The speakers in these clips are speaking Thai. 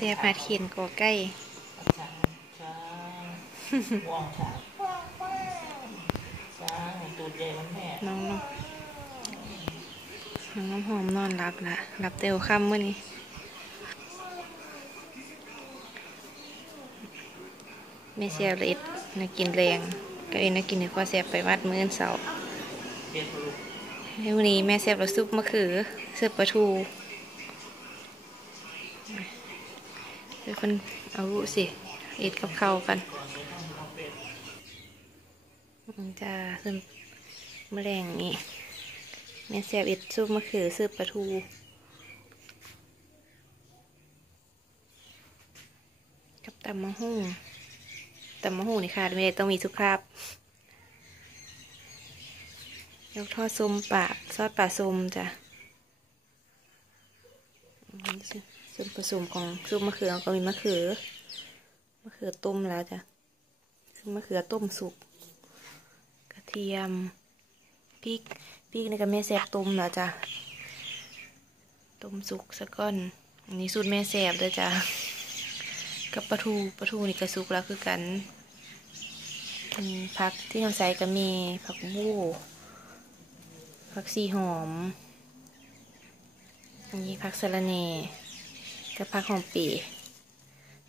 เสียผัดเขียนกอไก่ช้างช้างว่อใหญ่มันแม่น้องน้องน้องน้ำหอมนอนรับละรับเต็วค่ำเมื่อนี้แม่เสียเล็ดน่ากินแรงก็เอ็นน่ากินในข้อเสียไปวัดมื้อเสาร์เด็ดลูกในวันนี้แม่เสียบซุปมะเขือเสือปลาทู เดี๋ยวคนเอาสิเอ็ดกับเขากันมันจะเริ่มแมลงนี่แม่เสียบเอ็ดซุปมะเขือซุปปลาทูกับตำมะฮุ่งตำมะฮุ่งนี่ค่ะไม่ได้ต้องมีสุขภาพยกทอดส้มปลาซอสปลาส้มจ้ะอันนี้ ส่วนผสมของซุปมะเขือก็มีมะเขือมะเขือต้มแล้วจ้ะซุปมะเขือต้มสุก กระเทียมพริกพริกในกระแม่แสบต้มแล้วจ้ะต้มสุกสักก้อนอันนี้สูตรแม่แสบด้วยจ้ะกับปลาทูปลาทูนี่กระสุกแล้วคือกันผักที่เราใส่ก็มีผักบู้ผักซีหอม อันนี้ผักสะระเน กับผักหอมปี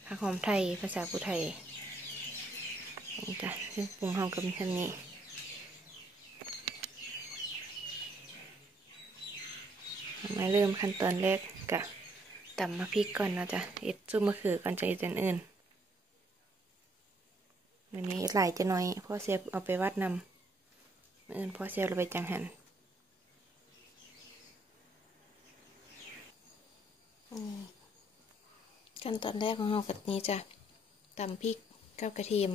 ผักหอมไทย ภาษาปูไทยอันนี้จ้ะซึ่งปรุงหอมกับมีเท่านี้มาเริ่มขั้นตอนแรกกะตำมะพริกก่อนเนาะจ้ะเอ็ดซุปมะเขือก่อนจะเอ็ดอันอื่นวันนี้เอ็ดหลายจะน้อยพ่อเสียบเอาไปวัดนำมื้ออื่นพ่อเสียบเราไปจังหันอืม ขั้นตอนแรกของเรากับนี้จะตำพริกกับกระเทียม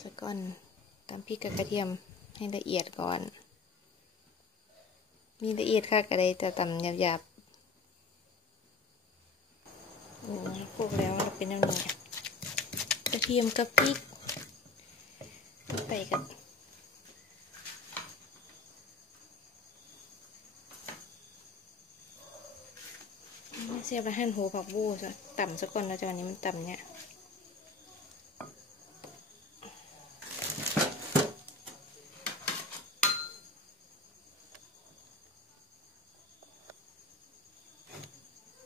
จะก่อนตำพริกกับกระเทียมให้ละเอียดก่อน มีละเอียดค่ะก็ได้จะตำหยาบๆอืมพวกแล้วมันเป็นน้ำนี้กระเทียมกับพริกไปกัน เสียบละหันหัวผักบู้ซะต่ำซะก่อนนะจ๊ะวันนี้มันต่ำเนี่ย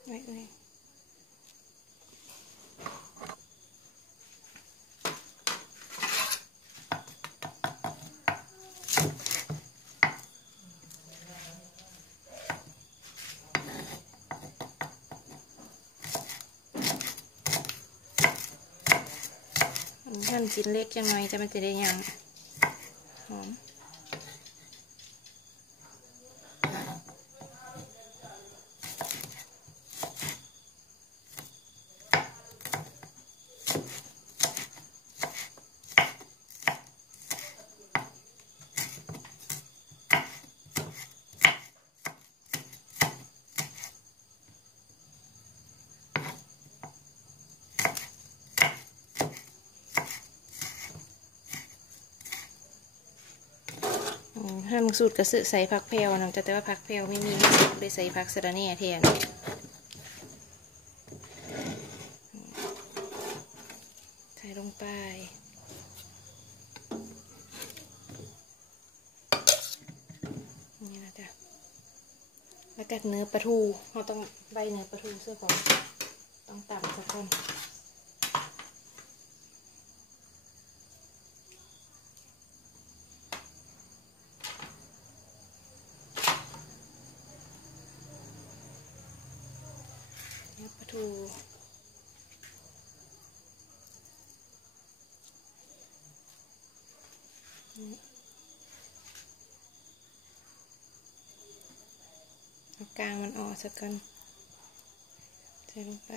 ไว้เลย หั่นจินเล็กยังไงจะมันจะได้ยังหอม อืมหั่นสูตรกระสือใส่ผักเพลวน้องจะแต่ว่าผักเพลวไม่มีเลยใส่ผักสะระแหน่แทนใส่ลงไปนี่นะจ๊ะแล้วก็เนื้อปลาทูเราต้องใบเนื้อปลาทูเสื้อก่อนต้องต่ำสักคน เนื้อปลาทู เอากลางมันออกสักกันใส่ลงไป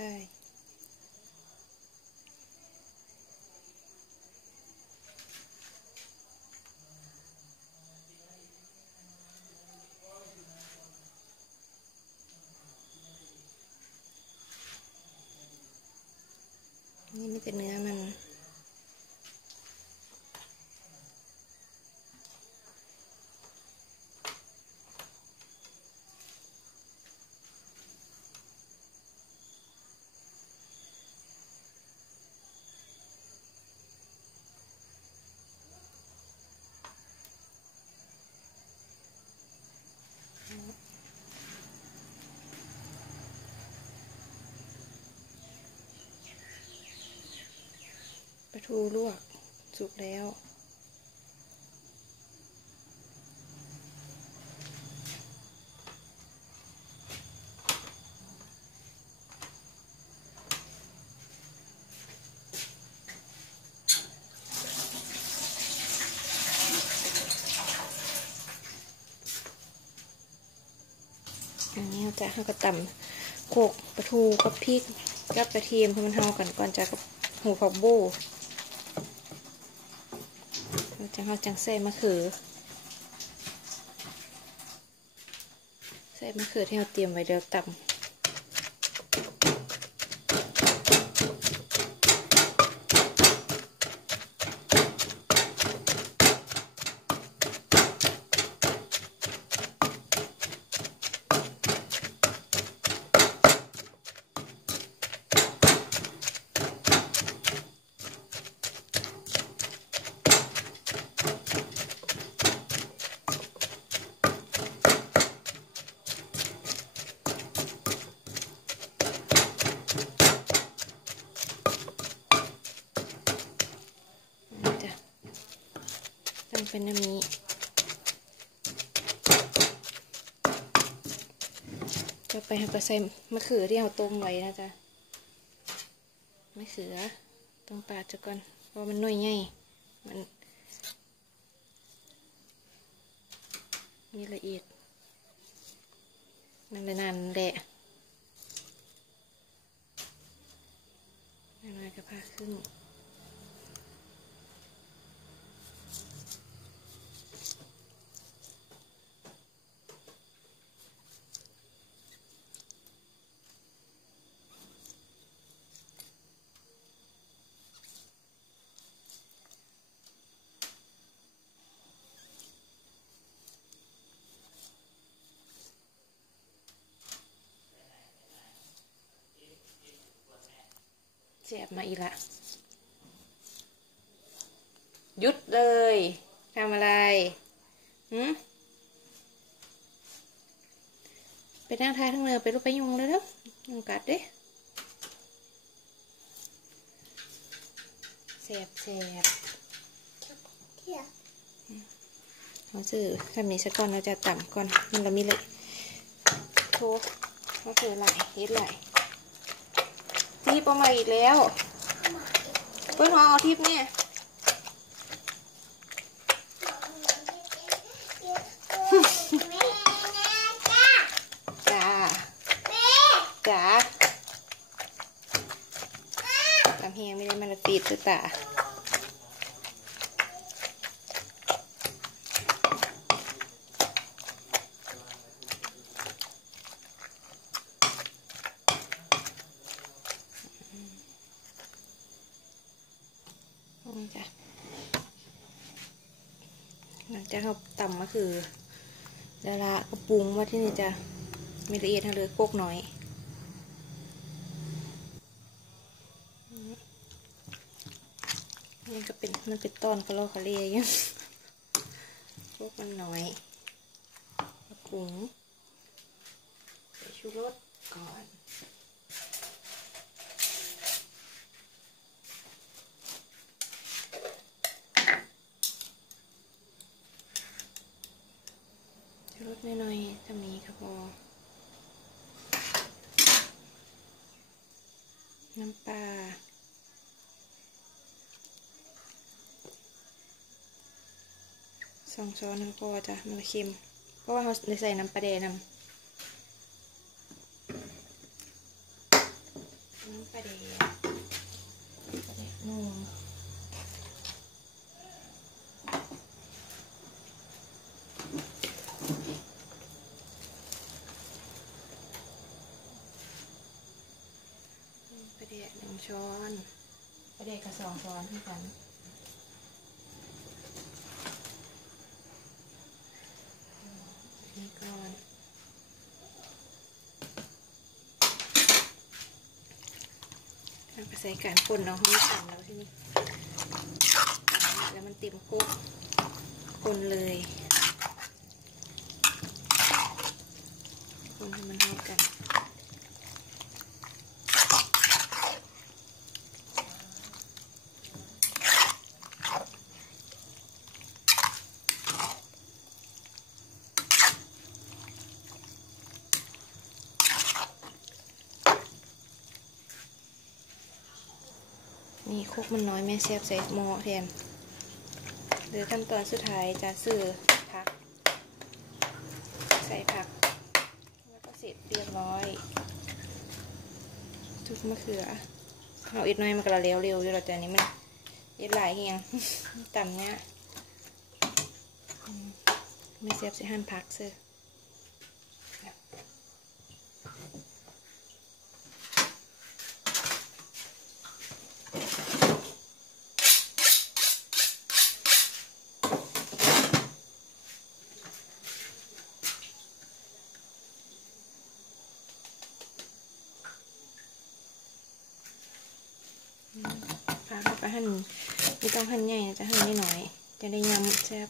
ทูลวกสุกแล้ว อันนี้เราจะให้กระตำโขกปลาทูกับพริกกับกระเทียมให้มันเฮากันก่อนจะกับหูผักบูเรา จะเอาจังใส่มะเขือใส่มะเขือที่เราเตรียมไว้เดี๋ยวตำ นี่จ้ะตั้ง เป็นน้ำนี้ จะไปห้ไปใส่มะเขือที่เราต้มไว้นะจ๊ะมะเขือต้องปาดจะก่อนเพราะมันน้อยใหญ่มันมีละเอียดนั่นเลยนั่นแหละน้อยก็พาครึ่ งเจ็บมาอีกละหยุดเลยทำอะไรหืมไปนั่งทายทั้งเรือไปรูปไปยุงเลยเด้อยุงกัดเด้เสียบเสียบเราซื้อคำนี้สักก่อนเราจะต่ำก่อนมันเรามีเลยโทมาเจอไหลเฮ็ดไหล ทีปเอามาอีกแล้วเพื่อนเอาทิปเนี่ยจ้าจ้าทำเฮียไม่ได้มันตีดตัวตานี่จ้ะหลัง จากเราตำก็คือดาราก็ปรุงว่าที่นี่จะมีละเอียดทั้งเลยโคกน้อยนี่ก็เป็นมันเป็นต้นกะโลกะเลียยังพวกมันน้อยปรุงใส่ชูรสก่อน ชูรสน้อยๆทำนี้ครับพอน้ำปลาสองช้อนน้ำพอจ้ะมันเค็ม เพราะว่าเราใส่น้ำปลาแดงน้ำน้ำปลาแดงปลาแดงนุ่มปลาแดงหนึ่ง ช้อนปลาแดงกับสองช้อนที่กันนี่ก่อนเอาไปใส่การป่นเนาะไม่สั่นแล้วที่นี่แล้วมันเต็มกุ๊กป่นเลยป่นให้มันเข้ากันน กมันน้อยแม่แซ่บใส่หม้อแทน หรือขั้นตอนสุดท้ายจะซื้อผัก ใส่ผัก แล้วก็เสร็จเรียบร้อย ทุกมะเขือเอาอีกหน่อยมันก็ละเร็วเร็วอยู่แล้วแต่อันนี้มันเย็ดหลายเฮียงต่ำเนี้ยอืมไม่แซ่บใส่หั่นผักซื้อ พาเขาไปหั่นไม่ต้องหั่นใหญ่นะจะหั่นน้อยๆจะได้ยำแซ่บ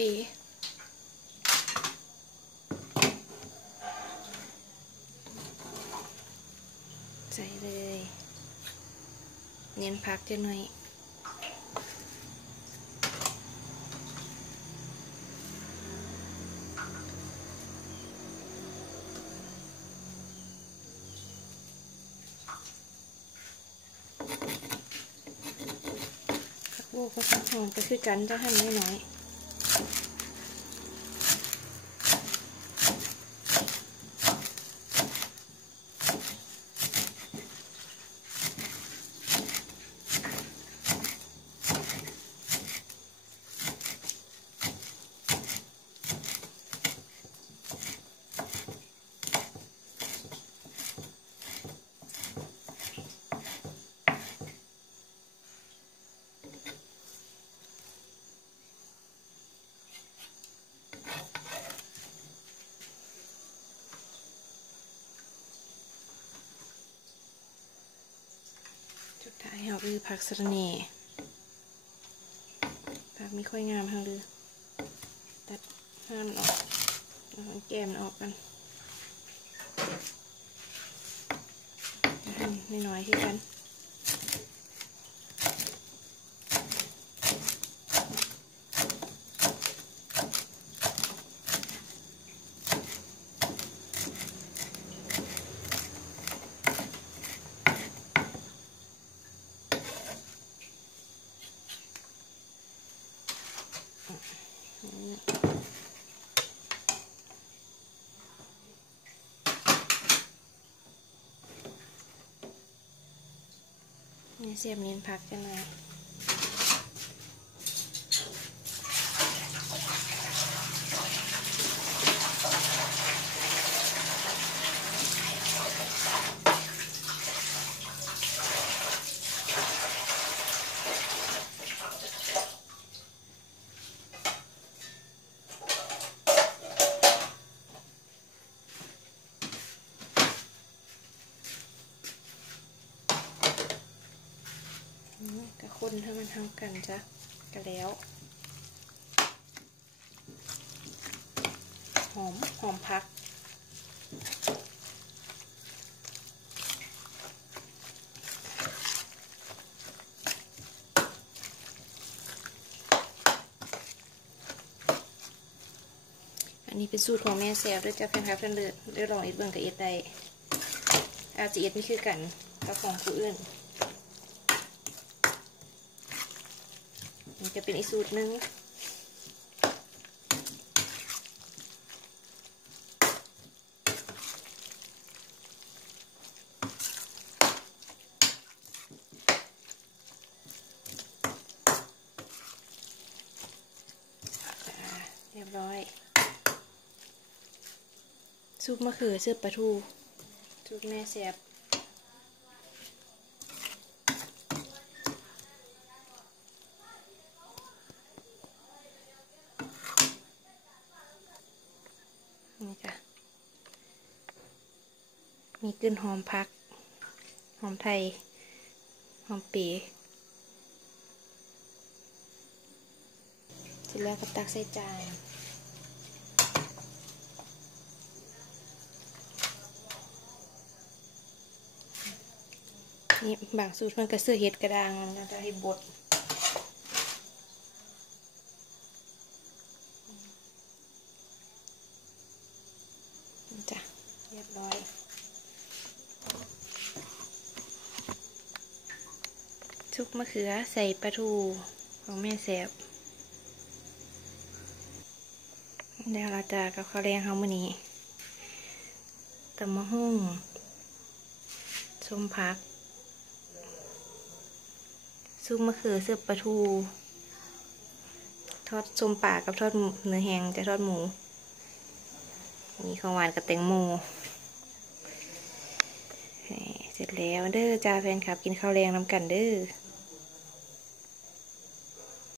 ปี ใส่เลย เน้นพักจะหน่อยผักโบกกับผักหอมก็คือกันจะหั่นน้อยๆ Thank you. เอาอือผักสะระเน่ผักไม่ค่อยงามทางลยตัดห้ามออกเอาแก้มออกกันหั่นน้อยๆที่กัน นี่ เสียบเน้นพักกันนะอืมก็ คนถ้ามันทำกันจ้ะก็แล้ว หอม หอมพักอันนี้เป็นสูตรของแม่แซวด้วยจ้ะเพื่อนครับเพื่อนเลือได้ลองอีกเบิ่งกับเอ็ดได้อาจจะเอ็ดไม่คือกันกับของผู้อื่น มัน จะเป็นอีกสูตรหนึ่งเรียบร้อย ซุปมะเขือซุปปลาทูซุปแม่แซ่บ นี่จ้ะ มี มี กลิ่นหอมพัก หอมไทย หอมปีเสร็จแล้วก็ตักใส่จานนี่บางสูตรมันก็เสื้อเห็ดกระด้างมันจะให้บดนี่จ้ะเรียบร้อย ซุป มะเขือใส่ปลาทูของแม่แสบแล้วเราจะกับข้าวแรงเขามื่อนี้ตำมะฮุ่งส้มพัก ซุปมะเขือเสือปลาทู ทอดส้มป่ากับทอดเนื้อแห้งจะทอดหมู มีของหวานกับแตงโมเฮ้เสร็จแล้วเด้อจ้าแฟนคลับกินข้าวแรงน้ำกันเด้อ